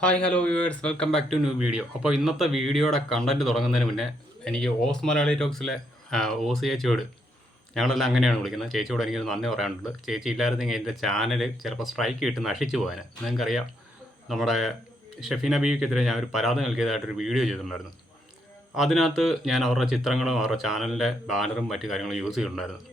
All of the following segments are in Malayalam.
Hi hello viewers welcome back to new video അപ്പോൾ ഇന്നത്തെ വീഡിയോയുടെ കണ്ടന്റ് തുടങ്ങുന്നതിന് മുന്നേ എനിക്ക് ഓസ് മലയാളി ടോക്സിലെ ഓസ് ചേച്ചിയോട് ഞങ്ങളെല്ലാം അങ്ങനെയാണ് വിളിക്കുന്നത്. ചേച്ചിയോട് എനിക്ക് നന്ദി പറയാനുണ്ട്. ചേച്ചി ഇല്ലായിരുന്നെങ്കിൽ എന്റെ ചാനൽ ചിലപ്പോൾ സ്ട്രൈക്ക് കിട്ടി നശിച്ചു പോകാൻ നിങ്ങൾക്കറിയാം നമ്മുടെ ഷെഫീന ബീവിക്കെതിരെ ഞാൻ ഒരു പരാതി നൽകിയതായിട്ടൊരു വീഡിയോ ചെയ്തിട്ടുണ്ടായിരുന്നു. അതിനകത്ത് ഞാൻ അവരുടെ ചിത്രങ്ങളും അവരുടെ ചാനലിന്റെ ബാനറും മറ്റു കാര്യങ്ങളും യൂസ് ചെയ്തിട്ടുണ്ടായിരുന്നു.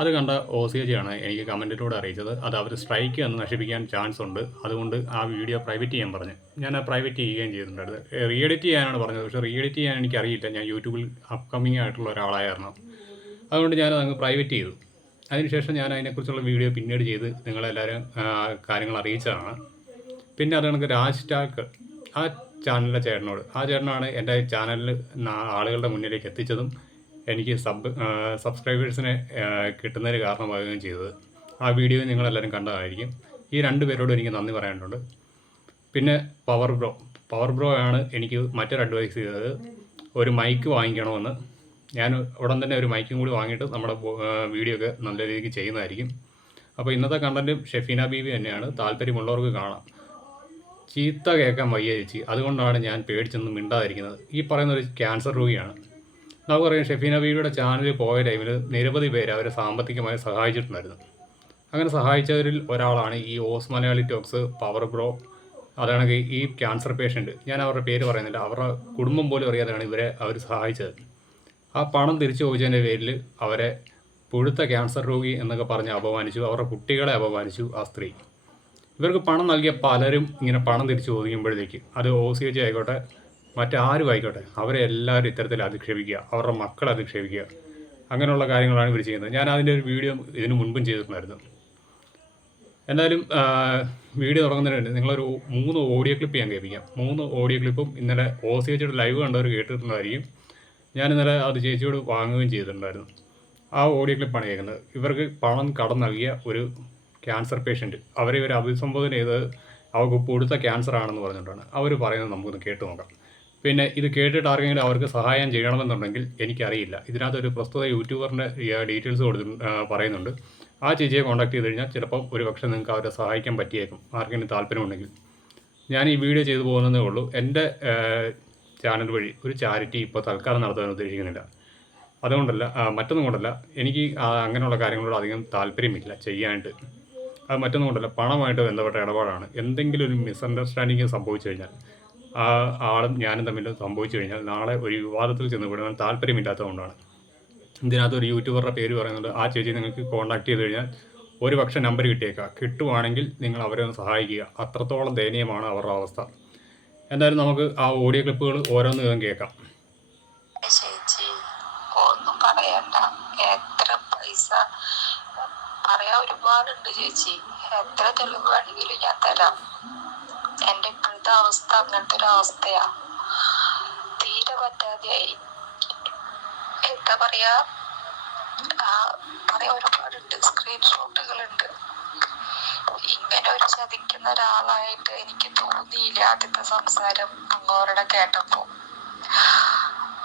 അത് കണ്ട ഒ സി ആണ് എനിക്ക് കമന്റിലൂടെ അറിയിച്ചത്. അത് അവർ സ്ട്രൈക്ക് എന്ന് നശിപ്പിക്കാൻ ചാൻസ് ഉണ്ട്. അതുകൊണ്ട് ആ വീഡിയോ പ്രൈവറ്റ് ചെയ്യാൻ പറഞ്ഞു. ഞാൻ ആ പ്രൈവറ്റ് ചെയ്യുകയും ചെയ്തിട്ടുണ്ട്. റീ എഡിറ്റ് ചെയ്യാനാണ് പറഞ്ഞത്. പക്ഷേ റീ ചെയ്യാൻ എനിക്ക് അറിയില്ല ഞാൻ യൂട്യൂബിൽ അപ്കമ്മിങ് ആയിട്ടുള്ള ഒരാളായിരുന്നു. അതുകൊണ്ട് ഞാനത് അങ്ങ് പ്രൈവറ്റ് ചെയ്തു. അതിനുശേഷം ഞാൻ അതിനെക്കുറിച്ചുള്ള വീഡിയോ പിന്നീട് ചെയ്ത് നിങ്ങളെല്ലാവരും കാര്യങ്ങൾ അറിയിച്ചതാണ്. പിന്നെ അത് കണക്ക് രാജ് ടാക്ക് ആ ചാനലിലെ ചേട്ടനോട്. ആ ചേട്ടനാണ് എന്റെ ചാനലിൽ ആളുകളുടെ മുന്നിലേക്ക് എത്തിച്ചതും എനിക്ക് സബ് സബ്സ്ക്രൈബേഴ്സിനെ കിട്ടുന്നതിന് കാരണമാകുകയും ചെയ്തത്. ആ വീഡിയോ നിങ്ങളെല്ലാവരും കണ്ടതായിരിക്കും. ഈ രണ്ട് പേരോടും എനിക്ക് നന്ദി പറയാനുണ്ട്. പിന്നെ പവർ ബ്രോ പവർ ബ്രോ ആണ് എനിക്ക് മറ്റൊരു അഡ്വൈസ് ചെയ്തത്. ഒരു മൈക്ക് വാങ്ങിക്കണമെന്ന്. ഞാൻ ഉടൻ തന്നെ ഒരു മൈക്കും കൂടി വാങ്ങിയിട്ട് നമ്മുടെ വീഡിയോ ഒക്കെ നല്ല രീതിക്ക് ചെയ്യുന്നതായിരിക്കും. അപ്പോൾ ഇന്നത്തെ കണ്ടന്റും ഷെഫീന ബീവി തന്നെയാണ്. താല്പര്യമുള്ളവർക്ക് കാണാം. ചീത്ത കേൾക്കാൻ വയ്യ ചേച്ചി. അതുകൊണ്ടാണ് ഞാൻ പേടിച്ചൊന്നും മിണ്ടാതിരിക്കുന്നത്. ഈ പറയുന്ന ഒരു ക്യാൻസർ രോഗിയാണ്. നമുക്കറിയാം ഷെഫീന ബീവിയുടെ ചാനലിൽ പോയ ടൈമിൽ നിരവധി പേര് അവരെ സാമ്പത്തികമായി സഹായിച്ചിട്ടുണ്ടായിരുന്നു. അങ്ങനെ സഹായിച്ചവരിൽ ഒരാളാണ് ഈ Aus Malayali talks power bro. അതാണെങ്കിൽ ഈ ക്യാൻസർ പേഷ്യന്റ് ഞാൻ അവരുടെ പേര് പറയുന്നില്ല. അവരുടെ കുടുംബം പോലും അറിയാതെയാണ് ഇവരെ അവർ സഹായിച്ചത്. ആ പണം തിരിച്ചു ചോദിച്ചതിന്റെ പേരിൽ അവരെ പുഴുത്ത ക്യാൻസർ രോഗി എന്നൊക്കെ പറഞ്ഞ് അപമാനിച്ചു. അവരുടെ കുട്ടികളെ അപമാനിച്ചു ആ സ്ത്രീ. ഇവർക്ക് പണം നൽകിയ പലരും ഇങ്ങനെ പണം തിരിച്ചു ചോദിക്കുമ്പോഴത്തേക്ക് അത് ഒ സി എച്ച് ആയിക്കോട്ടെ മറ്റാരും ആയിക്കോട്ടെ അവരെ എല്ലാവരും ഇത്തരത്തിൽ അധിക്ഷേപിക്കുക അവരുടെ മക്കളെ അധിക്ഷേപിക്കുക. അങ്ങനെയുള്ള കാര്യങ്ങളാണ് ഇവർ ചെയ്യുന്നത്. ഞാൻ അതിന്റെ ഒരു വീഡിയോ ഇതിനു മുൻപും ചെയ്തിട്ടുണ്ടായിരുന്നു. എന്തായാലും വീഡിയോ തുടങ്ങുന്നതിന് വേണ്ടി നിങ്ങളൊരു മൂന്ന് ഓഡിയോ ക്ലിപ്പ് ഞാൻ കേൾപ്പിക്കാം. മൂന്ന് ഓഡിയോ ക്ലിപ്പും ഇന്നലെ ഒ സി എച്ചിയുടെ ലൈവ് കണ്ടവർ കേട്ടിട്ടുണ്ടായിരിക്കും ഞാൻ ഇന്നലെ അത് ചേച്ചിയോട് വാങ്ങുകയും ചെയ്തിട്ടുണ്ടായിരുന്നു. ആ ഓഡിയോ ക്ലിപ്പാണ് കേൾക്കുന്നത്. ഇവർക്ക് പണം കടം നൽകിയ ഒരു ക്യാൻസർ പേഷ്യന്റ് അവരെ ഇവർ അഭിസംബോധന ചെയ്ത് അവർക്ക് പൊടുത്ത ക്യാൻസർ ആണെന്ന് പറഞ്ഞിട്ടാണ്. അവർ പറയുന്നത് നമുക്കൊന്ന് കേട്ട് നോക്കാം. പിന്നെ ഇത് കേട്ടിട്ട് ആർക്കെങ്കിലും അവർക്ക് സഹായം ചെയ്യണമെന്നുണ്ടെങ്കിൽ എനിക്കറിയില്ല. ഇതിനകത്ത് ഒരു പ്രസ്തുത യൂട്യൂബറിന്റെ ഡീറ്റെയിൽസ് കൊടുത്തു പറയുന്നുണ്ട്. ആ ചേച്ചിയെ കോൺടാക്ട് ചെയ്ത് കഴിഞ്ഞാൽ ചിലപ്പോൾ ഒരു പക്ഷേ നിങ്ങൾക്ക് അവരെ സഹായിക്കാൻ പറ്റിയേക്കും. ആർക്കെങ്കിലും താല്പര്യമുണ്ടെങ്കിൽ. ഞാൻ ഈ വീഡിയോ ചെയ്തു പോകുന്നതേ ഉള്ളൂ. എന്റെ ചാനൽ വഴി ഒരു ചാരിറ്റി ഇപ്പോൾ തൽക്കാലം നടത്താൻ ഉദ്ദേശിക്കുന്നില്ല. അതുകൊണ്ടല്ല മറ്റൊന്നും കൊണ്ടല്ല എനിക്ക് അങ്ങനെയുള്ള കാര്യങ്ങളോട് അധികം താല്പര്യമില്ല ചെയ്യാനായിട്ട്. അത് മറ്റൊന്നും കൊണ്ടല്ല പണമായിട്ട് ബന്ധപ്പെട്ട ഇടപാടാണ്. എന്തെങ്കിലും ഒരു മിസ്അണ്ടർസ്റ്റാൻഡിങ് സംഭവിച്ചു കഴിഞ്ഞാൽ ആ ആളും ഞാനും തമ്മിൽ സംഭവിച്ചു കഴിഞ്ഞാൽ നാളെ ഒരു വിവാദത്തിൽ ചെന്ന് വിടാൻ താല്പര്യമില്ലാത്തതുകൊണ്ടാണ്. ഇതിനകത്ത് ഒരു യൂട്യൂബറുടെ പേര് പറയുന്നുണ്ട് ആ ചേച്ചി നിങ്ങൾക്ക് കോൺടാക്ട് ചെയ്ത് കഴിഞ്ഞാൽ ഒരു പക്ഷേ നമ്പർ കിട്ടിയേക്കാം. കിട്ടുവാണെങ്കിൽ നിങ്ങൾ അവരെ ഒന്ന് സഹായിക്കുക. അത്രത്തോളം ദയനീയമാണ് അവരുടെ അവസ്ഥ. എന്തായാലും നമുക്ക് ആ ഓഡിയോ ക്ലിപ്പുകൾ ഓരോന്ന് വീതം കേൾക്കാം. ഒരുപാടുണ്ട് ചേച്ചി. എത്ര തെളിവ് വേണമെങ്കിലും ഞാൻ തരാം. എന്റെ ഇപ്പോഴത്തെ അവസ്ഥ അങ്ങനത്തെ ഒരു അവസ്ഥയാ. തീരെ പറ്റാതെയായി എന്താ പറയാ ആ, പറയാൻ ഒരുപാടുണ്ട് സ്ക്രീൻഷോട്ടുകളുണ്ട് ഇങ്ങനെ ഒരു ചതിക്കുന്ന ഒരാളായിട്ട് എനിക്ക് തോന്നിയില്ല ആദ്യത്തെ സംസാരം അങ്ങോരുടെ കേട്ടപ്പോ.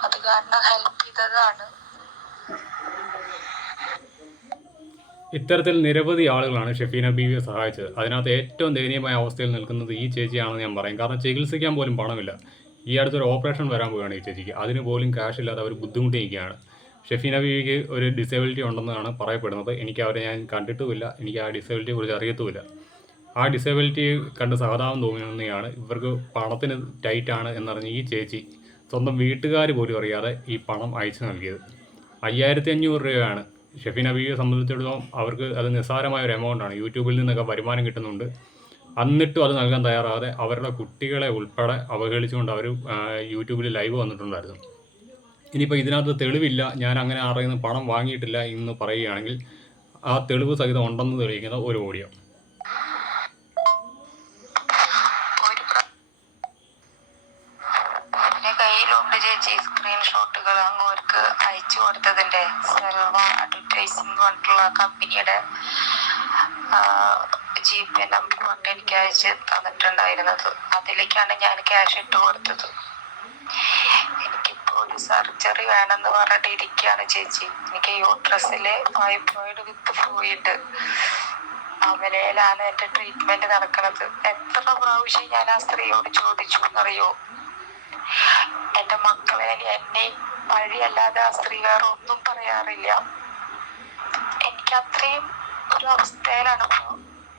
അത് കാരണം ഹെൽപ്പ് ചെയ്തതാണ്. ഇത്തരത്തിൽ നിരവധി ആളുകളാണ് ഷെഫീന ബീവിയെ സഹായിച്ചത്. അതിനകത്ത് ഏറ്റവും ദയനീയമായ അവസ്ഥയിൽ നിൽക്കുന്നത് ഈ ചേച്ചിയാണെന്ന് ഞാൻ പറയും. കാരണം ചികിത്സിക്കാൻ പോലും പണമില്ല. ഈ അടുത്തൊരു ഓപ്പറേഷൻ വരാൻ പോവുകയാണ് ഈ ചേച്ചിക്ക്. അതിന് പോലും ക്യാഷ് ഇല്ലാതെ അവർ ബുദ്ധിമുട്ടിയിരിക്കുകയാണ്. ഷെഫീന ബീവിക്ക് ഒരു ഡിസബിലിറ്റി ഉണ്ടെന്നാണ് പറയപ്പെടുന്നത്. എനിക്ക് അവരെ ഞാൻ കണ്ടിട്ടുമില്ല. എനിക്ക് ആ ഡിസേബിലിറ്റിയെ കുറിച്ച് അറിയത്തുമില്ല. ആ ഡിസബിലിറ്റി കണ്ട് സഹതാപം തോന്നുന്നതാണ് ഇവർക്ക് പണത്തിന് ടൈറ്റാണ് എന്നറിഞ്ഞ് ഈ ചേച്ചി സ്വന്തം വീട്ടുകാർ പോലും അറിയാതെ ഈ പണം അയച്ചു നൽകിയത്. അയ്യായിരത്തി അഞ്ഞൂറ് രൂപയാണ് ഷെഫീൻ അബിയെ സംബന്ധിച്ചിടത്തോളം അവർക്ക് അത് നിസ്സാരമായ ഒരു എമൗണ്ടാണ് യൂട്യൂബിൽ നിന്നൊക്കെ വരുമാനം കിട്ടുന്നുണ്ട്. എന്നിട്ടും അത് നൽകാൻ തയ്യാറാകാതെ അവരുടെ കുട്ടികളെ ഉൾപ്പെടെ അവഹേളിച്ചുകൊണ്ട് അവർ യൂട്യൂബിൽ ലൈവ് വന്നിട്ടുണ്ടായിരുന്നു. ഇനിയിപ്പോൾ ഇതിനകത്ത് തെളിവില്ല. ഞാൻ അങ്ങനെ ആരെയും പണം വാങ്ങിയിട്ടില്ല എന്ന് പറയുകയാണെങ്കിൽ ആ തെളിവ് സഹിതം ഉണ്ടെന്ന് തെളിയിക്കുന്ന ഒരു ഓഡിയോ അയച്ചു കൊടുത്തതിന്റെ സെൽവ അഡ്വർടൈസിംഗ് പറഞ്ഞിട്ടുള്ള കമ്പനിയുടെ ജി പേ നമ്പർ കൊണ്ട് എനിക്ക് അയച്ച് തന്നിട്ടുണ്ടായിരുന്നത്. അതിലേക്കാണ് ഞാൻ ക്യാഷ് ഇട്ട് കൊടുത്തത്. എനിക്കിപ്പോ ഒരു സർജറി വേണമെന്ന് പറഞ്ഞിട്ട് ഇരിക്കുകയാണ് ചേച്ചി. എനിക്ക് യൂട്രസിലെ ഫൈബ്രോയിഡ് വിത്ത് ഫ്ലൂയിഡ് അവലയിലാണ് എന്റെ ട്രീറ്റ്മെന്റ് നടക്കുന്നത് എത്ര പ്രാവശ്യം ഞാൻ ആ സ്ത്രീയോട് ചോദിച്ചു എന്നറിയോ? എന്റെ മക്കളെ എന്നെയും എന്നെ വഴിയല്ലാതെ ആ സ്ത്രീ വേറെ ഒന്നും പറയാറില്ല. എനിക്ക് അത്രയും ഒരു അവസ്ഥയിലാണ് ഇപ്പൊ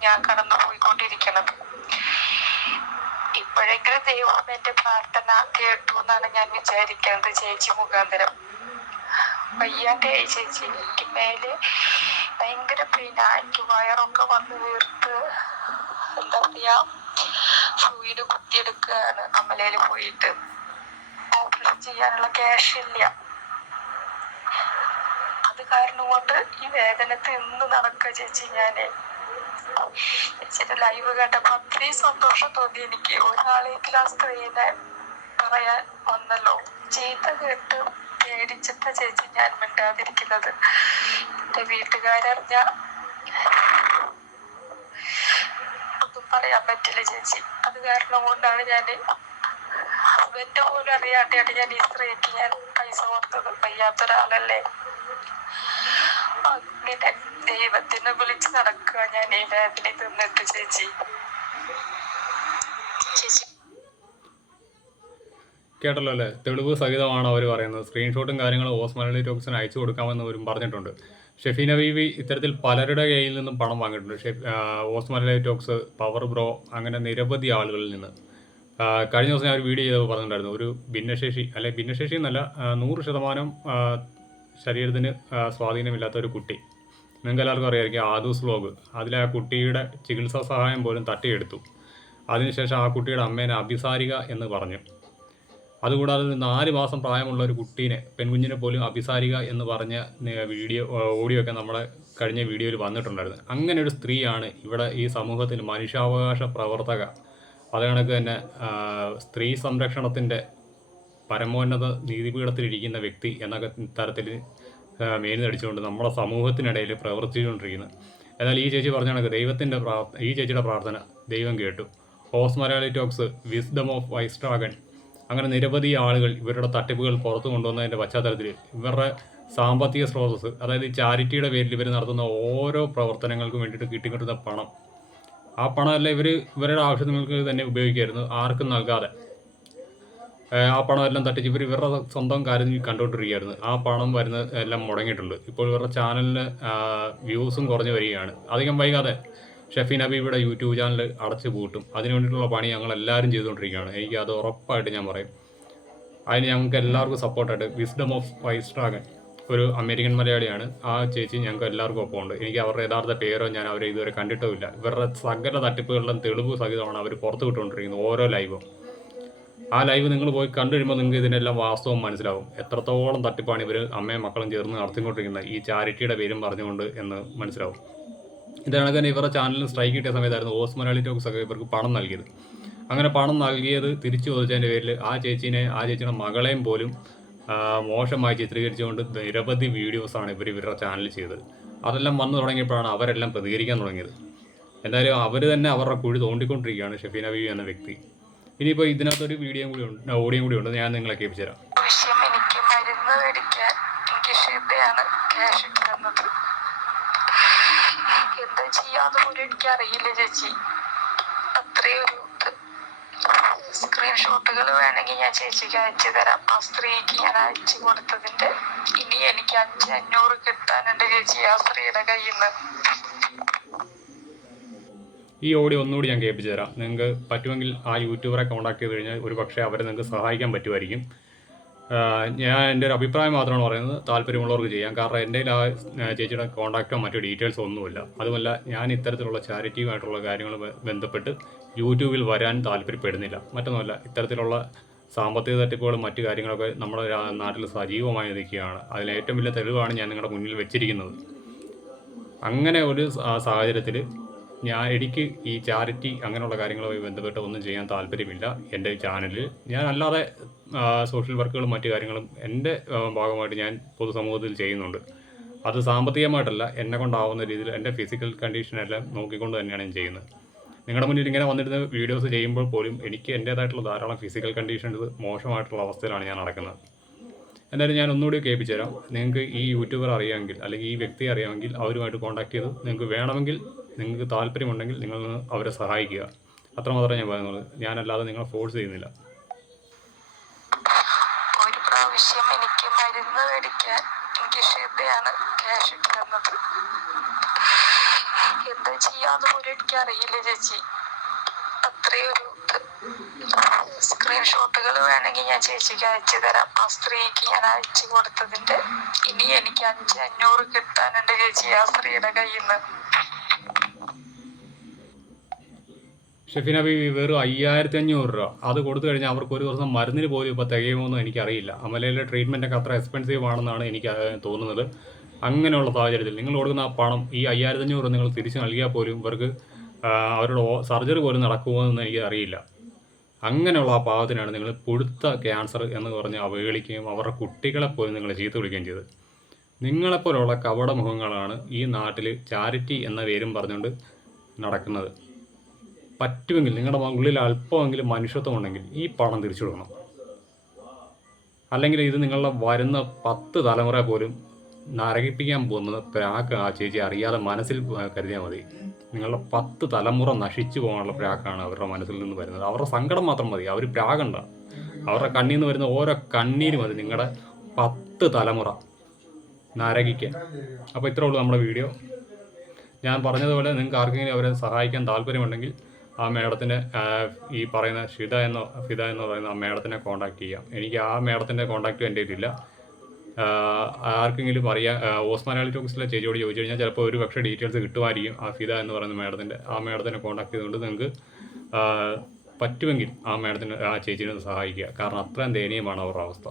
ഞാൻ കടന്നു പോയിക്കൊണ്ടിരിക്കുന്നത്. ഇപ്പോഴെങ്കിലും ദൈവം എന്റെ പ്രാർത്ഥന കേട്ടു എന്നാണ് ഞാൻ വിചാരിക്കുന്നത് ചേച്ചി മുഖാന്തരം. വയ്യാതെ ചേച്ചി എനിക്ക് മേൽ ഭയങ്കര പെയിനാ എനിക്ക് വയറൊക്കെ വന്ന് വീർത്ത് എന്താ പറയാ ഫ്ലൂയിഡ് കുത്തിയെടുക്കുകയാണ് അമലയിൽ പോയിട്ട്. ചെയ്യാനുള്ള ക്യാഷ് ഇല്ല. അത് കാരണം കൊണ്ട് ഈ വേദനത്തിൽ എന്ത് നടക്കുക ചേച്ചി ഞാൻ. ചേച്ചിയുടെ ലൈവ് കണ്ടപ്പോ അത്രയും സന്തോഷം തോന്നി എനിക്ക്. ഒരാളെങ്കിലും ആ സ്ത്രീനെ പറയാൻ വന്നല്ലോ. ചീത്ത കേട്ട് പേടിച്ചിട്ട ചേച്ചി ഞാൻ മിണ്ടാതിരിക്കുന്നത്. എന്റെ വീട്ടുകാരറിഞ്ഞ ഒന്നും പറയാൻ പറ്റില്ല ചേച്ചി. അത് കാരണം കൊണ്ടാണ് ഞാൻ ഹസ്ബൻഡ് പോലും അറിയാതെയാണ് ഞാൻ ഈ ഞാൻ പൈസ കൊടുത്തത് വയ്യാത്തൊരാളല്ലേ അങ്ങനെ ദൈവത്തിനെ വിളിച്ച് നടക്കുക ഞാൻ ഈ വേദന തിന്നിട്ട് ചേച്ചി. കേട്ടല്ലോ അല്ലേ? തെളിവ് സഹിതമാണ് അവർ പറയുന്നത്? സ്ക്രീൻഷോട്ടും കാര്യങ്ങളും ഓസ് മലയാളി ടോക്സിന് അയച്ചു കൊടുക്കാമെന്ന് അവരും പറഞ്ഞിട്ടുണ്ട്. ഷെഫീന ബീവി ഇത്തരത്തിൽ പലരുടെ കയ്യിൽ നിന്നും പണം വാങ്ങിയിട്ടുണ്ട്. Aus Malayali talks power bro അങ്ങനെ നിരവധി ആളുകളിൽ നിന്ന്. കഴിഞ്ഞ ദിവസം ഞാൻ ഒരു വീഡിയോ ചെയ്തപ്പോൾ പറഞ്ഞിട്ടുണ്ടായിരുന്നു ഒരു ഭിന്നശേഷി അല്ലെ ഭിന്നശേഷി എന്നല്ല നൂറ് ശതമാനം ശരീരത്തിന് സ്വാധീനമില്ലാത്ത ഒരു കുട്ടി. നിങ്ങൾക്ക് എല്ലാവർക്കും അറിയാമായിരിക്കും ആദൂസ് വ്ലോഗ് അതിലെ ആ കുട്ടിയുടെ ചികിത്സാ സഹായം പോലും തട്ടിയെടുത്തു. അതിനുശേഷം ആ കുട്ടിയുടെ അമ്മേനെ അഭിസാരിക എന്ന് പറഞ്ഞു. അതുകൂടാതെ നാല് മാസം പ്രായമുള്ള ഒരു കുട്ടീനെ പെൺകുഞ്ഞിനെ പോലും അഭിസാരിക എന്ന് പറഞ്ഞ വീഡിയോ ഓഡിയോ ഒക്കെ നമ്മുടെ കഴിഞ്ഞ വീഡിയോയിൽ വന്നിട്ടുണ്ടായിരുന്നു. അങ്ങനെ ഒരു സ്ത്രീയാണ് ഇവിടെ ഈ സമൂഹത്തിൽ മനുഷ്യാവകാശ പ്രവർത്തക. അത് കണക്ക് തന്നെ സ്ത്രീ സംരക്ഷണത്തിന്റെ പരമോന്നത നീതിപീഠത്തിലിരിക്കുന്ന വ്യക്തി എന്നൊക്കെ തരത്തിൽ മേനിനടിച്ചുകൊണ്ട് നമ്മുടെ സമൂഹത്തിനിടയിൽ പ്രവർത്തിച്ചുകൊണ്ടിരിക്കുന്നത് എന്നാൽ ഈ ചേച്ചി പറഞ്ഞ കണക്ക് ദൈവത്തിന്റെ പ്രാർത്ഥന ഈ ചേച്ചിയുടെ പ്രാർത്ഥന ദൈവം കേട്ടു. Aus Malayali talks wisdom of wise dragon അങ്ങനെ നിരവധി ആളുകൾ ഇവരുടെ തട്ടിപ്പുകൾ പുറത്തു കൊണ്ടുവന്നതിന്റെ പശ്ചാത്തലത്തിൽ ഇവരുടെ സാമ്പത്തിക സ്രോതസ് അതായത് ചാരിറ്റിയുടെ പേരിൽ ഇവർ നടത്തുന്ന ഓരോ പ്രവർത്തനങ്ങൾക്കും വേണ്ടിയിട്ട് കിട്ടിക്കിട്ടുന്ന പണം ആ പണമല്ല ഇവർ ഇവരുടെ ആവശ്യങ്ങൾക്ക് തന്നെ ഉപയോഗിക്കായിരുന്നു. ആർക്കും നൽകാതെ. ആ പണമെല്ലാം തട്ടിച്ച് ഇവർ ഇവരുടെ സ്വന്തം കാര്യം കണ്ടുകൊണ്ടിരിക്കുകയായിരുന്നു. ആ പണം വരുന്ന എല്ലാം മുടങ്ങിയിട്ടുള്ളൂ ഇപ്പോൾ ഇവരുടെ ചാനലിന് വ്യൂസും കുറഞ്ഞു വരികയാണ്. അധികം വൈകാതെ ഷെഫീൻ ഹബീബിയുടെ യൂട്യൂബ് ചാനൽ അടച്ചു പൂട്ടും. അതിന് വേണ്ടിയിട്ടുള്ള പണി ഞങ്ങൾ എല്ലാവരും ചെയ്തുകൊണ്ടിരിക്കുകയാണ്. എനിക്ക് അത് ഉറപ്പായിട്ട് ഞാൻ പറയും. അതിന് ഞങ്ങൾക്ക് എല്ലാവർക്കും സപ്പോർട്ടായിട്ട് വിസ്ഡം ഓഫ് വൈസ് ഡ്രാഗൺ ഒരു അമേരിക്കൻ മലയാളിയാണ്. ആ ചേച്ചി ഞങ്ങൾക്ക് എല്ലാവർക്കും ഒപ്പമുണ്ട്. എനിക്ക് അവരുടെ യഥാർത്ഥ പേരോ ഞാൻ അവരെ ഇതുവരെ കണ്ടിട്ടുമില്ല. ഇവരുടെ സകല തട്ടിപ്പുകളിലും തെളിവ് സഹിതമാണ് അവർ പുറത്തു വിട്ടുകൊണ്ടിരിക്കുന്നത് ഓരോ ലൈവും. ആ ലൈവ് നിങ്ങൾ പോയി കണ്ടു കഴിയുമ്പോൾ നിങ്ങൾക്ക് ഇതിനെല്ലാം വാസ്തവം മനസ്സിലാവും. എത്രത്തോളം തട്ടിപ്പാണ് ഇവർ അമ്മയും മക്കളും ചേർന്ന് നടത്തിക്കൊണ്ടിരിക്കുന്നത്. ഈ ചാരിറ്റിയുടെ പേരും പറഞ്ഞുകൊണ്ട് എന്ന് മനസ്സിലാവും. ഇതാണ് തന്നെ ഇവരുടെ ചാനലിന് സ്ട്രൈക്ക് കിട്ടിയ സമയത്തായിരുന്നു ഓസ് മലയാളി ടോക്സ് ഒക്കെ ഇവർക്ക് പണം നൽകിയത്. അങ്ങനെ പണം നൽകിയത് തിരിച്ചു ചോദിച്ചതിന്റെ പേരിൽ ആ ചേച്ചീനെ ആ ചേച്ചിയുടെ മകളെയും പോലും മോശമായി ചിത്രീകരിച്ചുകൊണ്ട് നിരവധി വീഡിയോസാണ് ഇവർ ഇവരുടെ ചാനൽ ചെയ്തത്. അതെല്ലാം വന്നു തുടങ്ങിയപ്പോഴാണ് അവരെല്ലാം പ്രതികരിക്കാൻ തുടങ്ങിയത്. എന്തായാലും അവർ തന്നെ അവരുടെ കുഴി തോണ്ടിക്കൊണ്ടിരിക്കുകയാണ് ഷെഫീന ബീവി എന്ന വ്യക്തി. ഇനിയിപ്പോൾ ഇതിനകത്തൊരു വീഡിയോ കൂടി ഉണ്ട് ഓഡിയോ കൂടി ഉണ്ട് ഞാൻ നിങ്ങളെ കേൾപ്പിച്ചു തരാം എന്താ ചെയ്യാന്ന് പോലും എനിക്ക് അറിയില്ല ചേച്ചി അത്രയൊരു സ്ക്രീൻഷോട്ടുകൾ വേണമെങ്കിൽ ഞാൻ ചേച്ചിക്ക് അയച്ചു തരാം. ആ സ്ത്രീക്ക് ഞാൻ അയച്ചു കൊടുത്തതിന്റെ ഇനി എനിക്ക് അഞ്ച് അഞ്ഞൂറ് കിട്ടാനുണ്ട് ചേച്ചി ആ സ്ത്രീയുടെ കയ്യിൽ നിന്ന്. ഈ ഓഡിയോ ഒന്നുകൂടി ഞാൻ കേൾപ്പിച്ചു തരാം. നിങ്ങൾക്ക് പറ്റുമെങ്കിൽ ആ യൂട്യൂബറെ കോൺടാക്ട് ചെയ്ത് കഴിഞ്ഞാൽ ഒരു പക്ഷേ അവരെ നിങ്ങൾക്ക് സഹായിക്കാൻ പറ്റുമായിരിക്കും. ഞാൻ എന്റെ ഒരു അഭിപ്രായം മാത്രമാണ് പറയുന്നത്. താല്പര്യമുള്ളവർക്ക് ചെയ്യാം. കാരണം എന്റെ ആ ചേച്ചിയുടെ കോൺടാക്റ്റോ മറ്റോ ഡീറ്റെയിൽസോ ഒന്നുമില്ല. അതുമല്ല ഞാൻ ഇത്തരത്തിലുള്ള ചാരിറ്റിയുമായിട്ടുള്ള കാര്യങ്ങൾ ബന്ധപ്പെട്ട് യൂട്യൂബിൽ വരാൻ താല്പര്യപ്പെടുന്നില്ല. മറ്റൊന്നുമല്ല ഇത്തരത്തിലുള്ള സാമ്പത്തിക തട്ടിപ്പുകളും മറ്റു കാര്യങ്ങളൊക്കെ നമ്മുടെ നാട്ടിൽ സജീവമായി നിൽക്കുകയാണ്. അതിന് ഏറ്റവും വലിയ തെളിവാണ് ഞാൻ നിങ്ങളുടെ മുന്നിൽ വെച്ചിരിക്കുന്നത്. അങ്ങനെ ഒരു സാഹചര്യത്തിൽ ഞാൻ എനിക്ക് ഈ ചാരിറ്റി അങ്ങനെയുള്ള കാര്യങ്ങളുമായി ബന്ധപ്പെട്ട് ഒന്നും ചെയ്യാൻ താല്പര്യമില്ല എന്റെ ചാനലിൽ. ഞാൻ അല്ലാതെ സോഷ്യൽ വർക്കുകളും മറ്റു കാര്യങ്ങളും എന്റെ ഭാഗമായിട്ട് ഞാൻ പൊതുസമൂഹത്തിൽ ചെയ്യുന്നുണ്ട്. അത് സാമ്പത്തികമായിട്ടല്ല എന്നെ കൊണ്ടാവുന്ന രീതിയിൽ എന്റെ ഫിസിക്കൽ കണ്ടീഷനെല്ലാം നോക്കിക്കൊണ്ട് തന്നെയാണ് ഞാൻ ചെയ്യുന്നത്. നിങ്ങളുടെ മുന്നിൽ ഇങ്ങനെ വന്നിരുന്ന വീഡിയോസ് ചെയ്യുമ്പോൾ പോലും എനിക്ക് എന്റേതായിട്ടുള്ള ധാരാളം ഫിസിക്കൽ കണ്ടീഷൻസ് മോശമായിട്ടുള്ള അവസ്ഥയിലാണ് ഞാൻ നടക്കുന്നത്. എന്തായാലും ഞാൻ ഒന്നുകൂടി കേൾപ്പിച്ചുതരാം നിങ്ങൾക്ക് ഈ യൂട്യൂബർ അറിയാമെങ്കിൽ അല്ലെങ്കിൽ ഈ വ്യക്തിയെ അറിയാമെങ്കിൽ അവരുമായിട്ട് കോൺടാക്ട് ചെയ്ത് നിങ്ങൾക്ക് വേണമെങ്കിൽ നിങ്ങൾക്ക് താല്പര്യമുണ്ടെങ്കിൽ നിങ്ങൾ അവരെ സഹായിക്കുക. അത്രമാത്രമേ ഞാൻ പറയുന്നുള്ളൂ. ഞാനല്ലാതെ നിങ്ങളെ ഫോഴ്സ് ചെയ്യുന്നില്ല. ഒരു പ്രാവശ്യം എനിക്ക് മരുന്ന് മേടിക്കാൻ ഷിതയാണ് ക്യാഷ് തന്നത് എന്താ ചെയ്യാന്ന് പോലും എനിക്ക് അറിയില്ല ചേച്ചി. അത്രയൊരു സ്ക്രീൻഷോട്ടുകൾ വേണമെങ്കിൽ ഞാൻ ചേച്ചിക്ക് അയച്ചു തരാം. ആ സ്ത്രീക്ക് ഞാൻ അയച്ചു കൊടുത്തതിന്റെ ഇനി എനിക്ക് അഞ്ച് അഞ്ഞൂറ് കിട്ടാനുണ്ട് ചേച്ചി ആ സ്ത്രീയുടെ കയ്യിൽ നിന്ന് ഷെഫിന ബീവി വെറും അയ്യായിരത്തി അഞ്ഞൂറ് രൂപ. അത് കൊടുത്തു കഴിഞ്ഞാൽ അവർക്ക് ഒരു ദിവസം മരുന്നിന് പോലും ഇപ്പോൾ തികയുമോയെന്ന് എനിക്കറിയില്ല. അമലയിലെ ട്രീറ്റ്മെന്റ് ഒക്കെ അത്ര എക്സ്പെൻസീവ് ആണെന്നാണ് എനിക്ക് തോന്നുന്നത്. അങ്ങനെയുള്ള സാഹചര്യത്തിൽ നിങ്ങൾ കൊടുക്കുന്ന ആ പണം ഈ അയ്യായിരത്തി അഞ്ഞൂറ് നിങ്ങൾ തിരിച്ച് നൽകിയാൽ പോലും ഇവർക്ക് അവരുടെ സർജറി പോലും നടക്കുമോ എന്ന് എനിക്ക് അറിയില്ല അങ്ങനെയുള്ള ആ പാവത്തിനാണ് നിങ്ങൾ പുഴുത്ത ക്യാൻസർ എന്ന് പറഞ്ഞ് അവഹേളിക്കുകയും അവരുടെ കുട്ടികളെ പോലും നിങ്ങൾ ചീത്ത വിളിക്കുകയും ചെയ്തത്. നിങ്ങളെപ്പോലുള്ള കപട മുഖങ്ങളാണ് ഈ നാട്ടിൽ ചാരിറ്റി എന്ന പേരും പറഞ്ഞുകൊണ്ട് നടക്കുന്നത്. പറ്റുമെങ്കിൽ നിങ്ങളുടെ ഉള്ളിൽ അല്പമെങ്കിലും മനുഷ്യത്വം ഉണ്ടെങ്കിൽ ഈ പണം തിരിച്ചു കൊടുക്കണം. അല്ലെങ്കിൽ ഇത് നിങ്ങളുടെ വരുന്ന പത്ത് തലമുറ പോലും നരകിപ്പിക്കാൻ പോകുന്നത് പ്രാക്ക് ആ ചേച്ചി അറിയാതെ മനസ്സിൽ കരുതിയാൽ മതി. നിങ്ങളുടെ പത്ത് തലമുറ നശിച്ചു പോകാനുള്ള പ്രാക്കാണ് അവരുടെ മനസ്സിൽ നിന്ന് വരുന്നത്. അവരുടെ സങ്കടം മാത്രം മതി. അവർ പ്രാകണ്ട അവരുടെ കണ്ണിൽ നിന്ന് വരുന്ന ഓരോ കണ്ണീരും മതി നിങ്ങളുടെ പത്ത് തലമുറ നരകിക്കാൻ. അപ്പോൾ ഇത്രേ ഉള്ളൂ നമ്മുടെ വീഡിയോ. ഞാൻ പറഞ്ഞതുപോലെ നിങ്ങൾക്ക് ആർക്കെങ്കിലും അവരെ സഹായിക്കാൻ താല്പര്യമുണ്ടെങ്കിൽ ആ മേഡത്തിന്റെ ഈ പറയുന്ന ഷിത എന്ന ഫിത എന്ന് പറയുന്ന ആ മേഡത്തിനെ കോൺടാക്ട് ചെയ്യാം. എനിക്ക് ആ മേഡത്തിന്റെ കോൺടാക്റ്റ് എന്റെ കയ്യിലില്ല ആർക്കെങ്കിലും അറിയാം ഓസ്മാൻ ഓസ് മലയാളി ടോക്സിലെ ചേച്ചിയോട് ചോദിച്ചു കഴിഞ്ഞാൽ ചിലപ്പോൾ ഒരു പക്ഷേ ഡീറ്റെയിൽസ് കിട്ടുമായിരിക്കും ആ ഫിത എന്ന് പറയുന്ന മേഡത്തിന്റെ. ആ മേഡത്തിനെ കോൺടാക്ട് ചെയ്തുകൊണ്ട് നിങ്ങൾക്ക് പറ്റുമെങ്കിൽ ആ മേഡത്തിന് ആ ചേച്ചീനെ സഹായിക്കുക. കാരണം അത്രയും ദയനീയമാണ് അവരുടെ അവസ്ഥ.